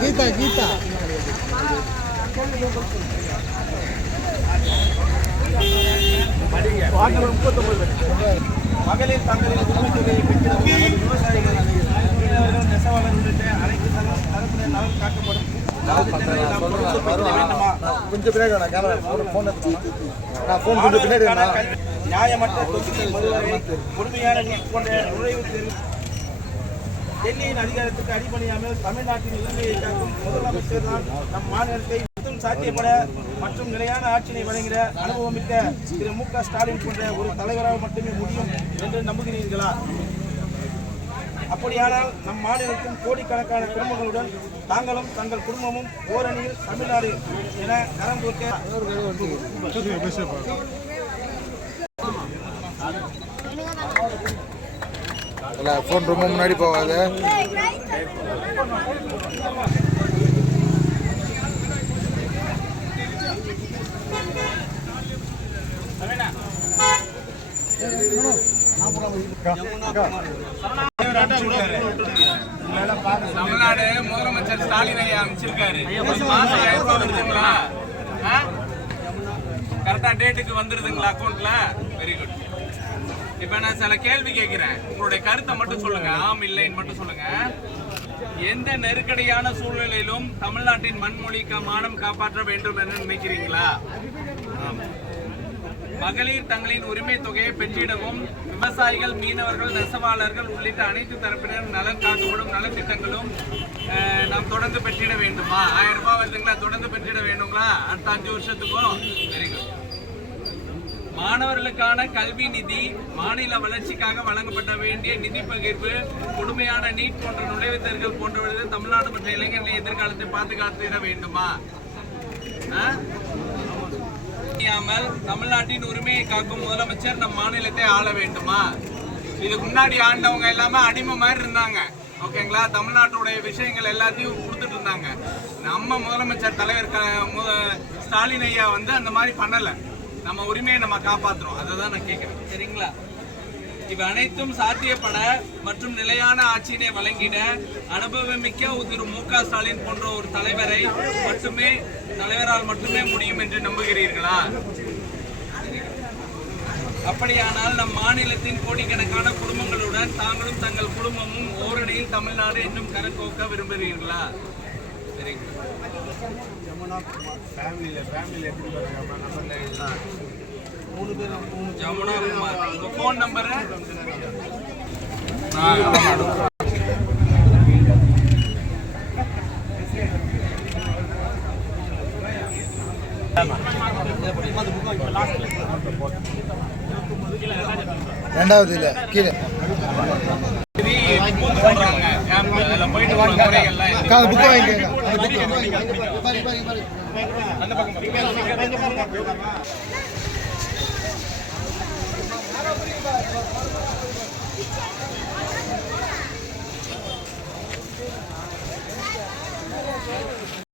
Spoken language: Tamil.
கீதா கீதா. மகளிர் தங்களின் உரிமைத் தொகையை விவசாயிகள் மீனவர்கள் நெசவாளர் உள்ளிட்ட அனைத்து தரப்பினர் நலன் காக்கப்படும் கொஞ்சம் பின்னாடி வேணா கேமரா ஃபோன் நான் ஃபோன் கொஞ்சம் பின்னாடி நியாயமற்ற முழுமையான நீட் தேர்வு. டெல்லியின் அதிகாரத்துக்கு அடிபணியாமல் தமிழ்நாட்டின் இலங்கையை காக்கும் முதலமைச்சர் தான் நம் மாநிலத்தை மட்டும் சாத்தியப்பட மற்றும் நிலையான ஆட்சியை வழங்கிட அனுபவமிக்க திரு மு க ஸ்டாலின் போன்ற ஒரு தலைவராக மட்டுமே முடியும் என்று நம்புகிறீர்களா? அப்படியானால் நம் மாநிலத்தின் கோடிக்கணக்கான குடும்பங்களுடன் தாங்களும் தங்கள் குடும்பமும் ஓரணியில் தமிழ்நாடு என கரம் கொடுக்க ஃபோன் ரொம்ப முன்னாடி போகாது. தமிழ்நாடு முதலமைச்சர் ஸ்டாலின் ஐயா அமைச்சிருக்காரு மாசம் ஆயிரம் ரூபாய் வருதுங்களா கரெக்டா டேட்டுக்கு வந்துருதுங்களா அக்கௌண்ட்ல வெரி குட் இப்ப நான் சில கேள்வி கேட்கிறேன் உங்களுடைய கருத்தை மட்டும் சொல்லுங்க. ஆம் இல்லைன்னு மட்டும் சொல்லுங்க. எந்த நெருக்கடியான சூழ்நிலையிலும் தமிழ்நாட்டின் மண்மொழி மானம் காப்பாற்ற வேண்டும் என்று நினைக்கிறீங்களா. மகளிர் தங்களின் உரிமை தொகையை பெற்றிடவும் விவசாயிகள் மீனவர்கள் நெசவாளர்கள் உள்ளிட்ட அனைத்து தரப்பினர் நலன் காக்கப்படும் நலத்திட்டங்களும் நாம் தொடர்ந்து பெற்றிட வேண்டுமா? ஆயிரம் ரூபாய் வருதுங்களா? தொடர்ந்து பெற்றிட வேண்டுங்களா? அடுத்த அஞ்சு வருஷத்துக்கும் வெரி குட் மாணவர்களுக்கான கல்வி நிதி மாநில வளர்ச்சிக்காக வழங்கப்பட வேண்டிய நிதி பகிர்வு கொடுமையான நீட் போன்ற நுழைவுத் தேர்வுகள் போன்றவற்றை தமிழ்நாடு மற்ற இளைஞர்களை எதிர்காலத்தை பாதுகாத்திட வேண்டுமா? ஆ? தமிழ்நாட்டின் உரிமையை காக்கும் முதலமைச்சர் நம் மாநிலத்தை ஆள வேண்டுமா? இதுக்கு முன்னாடி ஆண்டவங்க எல்லாமே அடிமை மாதிரி இருந்தாங்க. ஓகேங்களா? தமிழ்நாட்டுடைய விஷயங்கள் எல்லாத்தையும் கொடுத்துட்டு இருந்தாங்க. நம்ம முதலமைச்சர் தலைவர் ஸ்டாலின் ஐயா வந்து அந்த மாதிரி பண்ணலை. நம்ம உரிமையை நம்ம காப்பாற்றுறோம் அதை தான் நான் கேட்குறேன் சரிங்களா? இவை அனைத்தும் சாத்தியப்பட மற்றும் நிலையான ஆட்சியினை வழங்கிட அனுபவமிக்க திரு மு க ஸ்டாலின் போன்ற ஒரு தலைவரை மட்டுமே தலைவரால் மட்டுமே முடியும் என்று நம்புகிறீர்களா? அப்படியானால் நம் மாநிலத்தின் கோடிக்கணக்கான குடும்பங்களுடன் தாங்களும் தங்கள் குடும்பமும் ஓரணியில் தமிழ்நாடு என்னும் கரங்கோக்க விரும்புகிறீர்களா? சரி ஜமுனா குமார் உங்க ஃபோன் நம்பரு ரெண்டாவது இல்லை கீழே. அக்கா, அந்த புக்கை வாங்கிக்கோங்க அந்த புக்கை பாரு பாரு பாரு அந்த பக்கம் 頑張れ頑張れ。